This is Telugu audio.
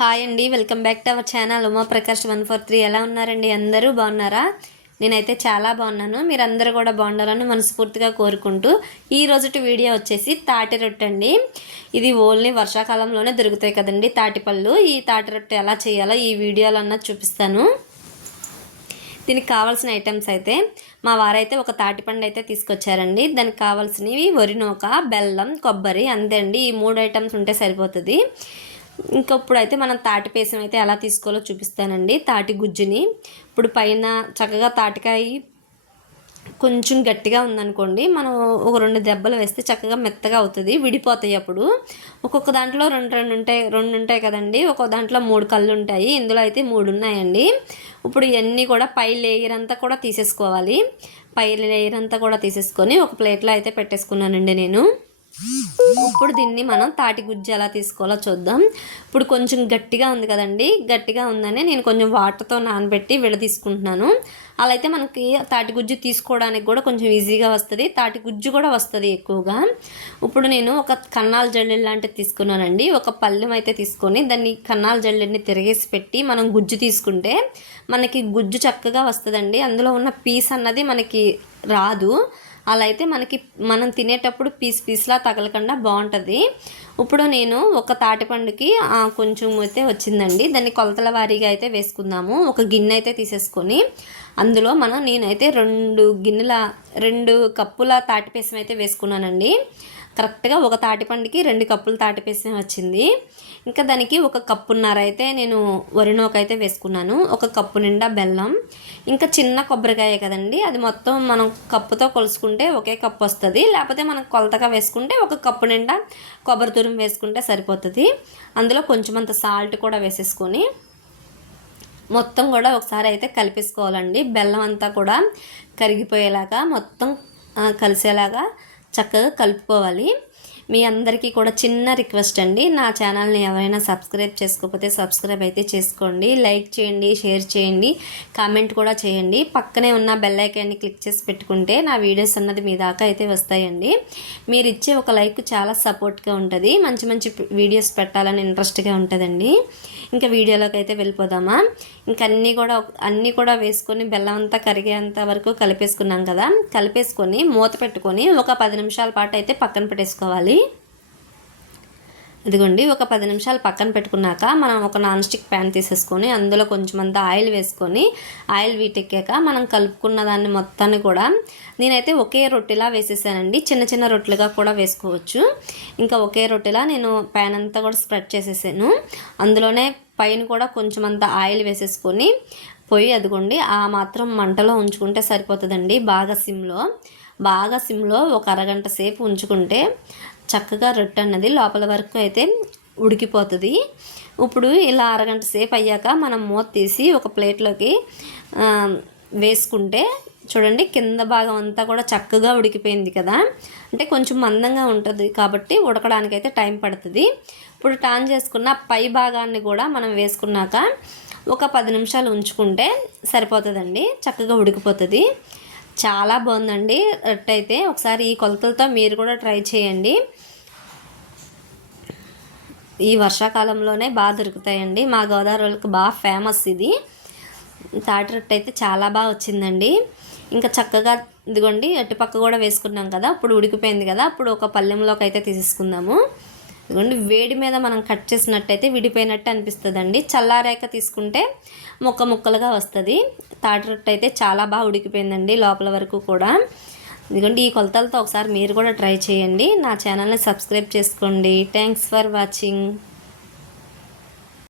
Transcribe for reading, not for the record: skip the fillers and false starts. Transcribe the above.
హాయ్ అండి, welcome back to our channel Uma Prakash 143. ఎలా ఉన్నారండి? అందరూ బాగున్నారా? నేనైతే చాలా బాగున్నాను. మీరందరూ కూడా బాగుండాలని మనస్ఫూర్తిగా కోరుకుంటూ ఈ రోజుటి వీడియో వచ్చేసి తాటి రొట్టె అండి. ఇది ఓన్లీ వర్షాకాలంలోనే దొరుకుతాయి కదండి తాటిపళ్ళు. ఈ తాటి రొట్టె ఎలా చేయాలో ఈ వీడియోలో అన్నది చూపిస్తాను. దీనికి కావాల్సిన ఐటమ్స్ అయితే మా వారైతే ఒక తాటిపండు అయితే తీసుకొచ్చారండి. దానికి కావాల్సినవి వరి నూక, బెల్లం, కొబ్బరి, అంతే అండి. ఈ 3 ఐటమ్స్ ఉంటే సరిపోతుంది. ఇంకా ఇప్పుడైతే మనం తాటి పేసం అయితే ఎలా తీసుకోవాలో చూపిస్తానండి. తాటి గుజ్జుని ఇప్పుడు పైన చక్కగా తాటికాయ కొంచెం గట్టిగా ఉందనుకోండి, మనం ఒక 2 దెబ్బలు వేస్తే చక్కగా మెత్తగా అవుతుంది, విడిపోతాయి. అప్పుడు ఒక్కొక్క దాంట్లో రెండు ఉంటాయి కదండి. ఒక్కొక్క దాంట్లో 3 కళ్ళు ఉంటాయి. ఇందులో అయితే 3 ఉన్నాయండి. ఇప్పుడు ఇవన్నీ కూడా పై లేయర్ అంతా కూడా తీసేసుకోవాలి. పై లేయర్ అంతా కూడా తీసేసుకొని ఒక ప్లేట్లో అయితే పెట్టేసుకున్నానండి నేను. ఇప్పుడు దీన్ని మనం తాటి గుజ్జు ఎలా తీసుకోవాలో చూద్దాం. ఇప్పుడు కొంచెం గట్టిగా ఉంది కదండి, గట్టిగా ఉందని నేను కొంచెం వాటర్తో నానబెట్టి విడదీసుకుంటున్నాను. అలా అయితే మనకి తాటి గుజ్జు తీసుకోవడానికి కూడా కొంచెం ఈజీగా వస్తుంది, తాటి గుజ్జు కూడా వస్తుంది ఎక్కువగా. ఇప్పుడు నేను ఒక కన్నాల జల్లెడ లాంటిది తీసుకున్నానండి. ఒక పళ్ళెం అయితే తీసుకొని దాన్ని కన్నాల జల్లెడని తిరిగేసి పెట్టి మనం గుజ్జు తీసుకుంటే మనకి గుజ్జు చక్కగా వస్తుందండి. అందులో ఉన్న పీస్ అన్నది మనకి రాదు. అలా అయితే మనం తినేటప్పుడు పీస్లా తగలకుండా బాగుంటుంది. ఇప్పుడు నేను ఒక తాటిపండుకి కొంచెం అయితే వచ్చిందండి. దాన్ని కొలతల వారీగా అయితే వేసుకుందాము. ఒక గిన్నె అయితే తీసేసుకొని అందులో నేనైతే 2 కప్పుల తాటిపేసం అయితే వేసుకున్నానండి. కరెక్ట్గా ఒక తాటిపండుకి 2 కప్పుల తాటిపేసం వచ్చింది. ఇంకా దానికి 1 కప్పున్నర అయితే నేను వరి నూక అయితే వేసుకున్నాను. 1 కప్పు నిండా బెల్లం, ఇంకా చిన్న కొబ్బరికాయ కదండి, అది మొత్తం మనం కప్పుతో కొలుసుకుంటే ఒకే కప్పు వస్తుంది. లేకపోతే మనం కొలతగా వేసుకుంటే 1 కప్పు నిండా కొబ్బరి తురుము వేసుకుంటే సరిపోతుంది. అందులో కొంచెమంత సాల్ట్ కూడా వేసేసుకొని మొత్తం కూడా ఒకసారి అయితే కలిపేసుకోవాలండి. బెల్లం అంతా కూడా కరిగిపోయేలాగా మొత్తం కలిసేలాగా చక్కగా కలుపుకోవాలి. మీ అందరికీ కూడా చిన్న రిక్వెస్ట్ అండి, నా ఛానల్ని ఎవరైనా సబ్స్క్రైబ్ చేసుకోకపోతే సబ్స్క్రైబ్ అయితే చేసుకోండి. లైక్ చేయండి, షేర్ చేయండి, కామెంట్ కూడా చేయండి. పక్కనే ఉన్న బెల్ ఐకాన్ని క్లిక్ చేసి పెట్టుకుంటే నా వీడియోస్ అన్నది మీ దాకా అయితే వస్తాయండి. మీరు ఇచ్చే ఒక లైక్ చాలా సపోర్ట్గా ఉంటుంది, మంచి మంచి వీడియోస్ పెట్టాలని ఇంట్రెస్ట్గా ఉంటుందండి. ఇంకా వీడియోలోకి అయితే వెళ్ళిపోదామా. ఇంకా అన్నీ కూడా వేసుకొని బెల్లం అంతా కరిగేంత వరకు కలిపేసుకున్నాం కదా. కలిపేసుకొని మూత పెట్టుకొని ఒక 10 నిమిషాల పాటు అయితే పక్కన పెట్టేసుకోవాలి. ఇదిగోండి, ఒక 10 నిమిషాలు పక్కన పెట్టుకున్నాక మనం ఒక నాన్ స్టిక్ ప్యాన్ తీసేసుకొని అందులో కొంచెం అంత ఆయిల్ వేసుకొని ఆయిల్ వీటెక్కాక మనం కలుపుకున్న దాన్ని మొత్తాన్ని కూడా నేనైతే ఒకే రొట్టెలా వేసేసానండి. చిన్న చిన్న రొట్టెలుగా కూడా వేసుకోవచ్చు. ఇంకా ఒకే రొట్టెలా నేను ప్యాన్ అంతా కూడా స్ప్రెడ్ చేసేసాను. అందులోనే పైన కూడా కొంచెం అంత ఆయిల్ వేసేసుకొని పొయ్యి అదిగోండి ఆ మాత్రం మంటలో ఉంచుకుంటే సరిపోతుందండి. బాగా సిమ్లో ఒక అరగంట సేపు ఉంచుకుంటే చక్కగా రొట్టె అన్నది లోపల వరకు అయితే ఉడికిపోతుంది. ఇప్పుడు ఇలా అరగంట సేపు అయ్యాక మనం మూత తీసి ఒక ప్లేట్లోకి వేసుకుంటే చూడండి, కింద భాగం అంతా కూడా చక్కగా ఉడికిపోయింది కదా. అంటే కొంచెం మందంగా ఉంటుంది కాబట్టి ఉడకడానికైతే టైం పడుతుంది. ఇప్పుడు టర్న్ చేసుకున్న పై భాగాన్ని కూడా మనం వేసుకున్నాక ఒక 10 నిమిషాలు ఉంచుకుంటే సరిపోతుందండి, చక్కగా ఉడికిపోతుంది. చాలా బాగుందండి రొట్టె అయితే. ఒకసారి ఈ కొలతలతో మీరు కూడా ట్రై చేయండి. ఈ వర్షాకాలంలోనే బాగా దొరుకుతాయండి. మా గోదావరి వాళ్ళకి బాగా ఫేమస్ ఇది. తాటి రొట్టె అయితే చాలా బాగా వచ్చిందండి. ఇంకా చక్కగా ఇదిగోండి అటుపక్క కూడా వేసుకున్నాం కదా. ఇప్పుడు ఉడికిపోయింది కదా. ఇప్పుడు ఒక పళ్ళెంలోకి అయితే తీసేసుకుందాము. ఇదిగోండి, వేడి మీద మనం కట్ చేసినట్టయితే విడిపోయినట్టు అనిపిస్తుందండి. చల్లారాక తీసుకుంటే ముక్కలుగా వస్తుంది. తాటి రొట్టె అయితే చాలా బాగా ఉడికిపోయిందండి లోపల వరకు కూడా. ఇదిగోండి, ఈ కొలతలతో ఒకసారి మీరు కూడా ట్రై చేయండి. నా ఛానల్ని సబ్స్క్రైబ్ చేసుకోండి. Thanks for watching.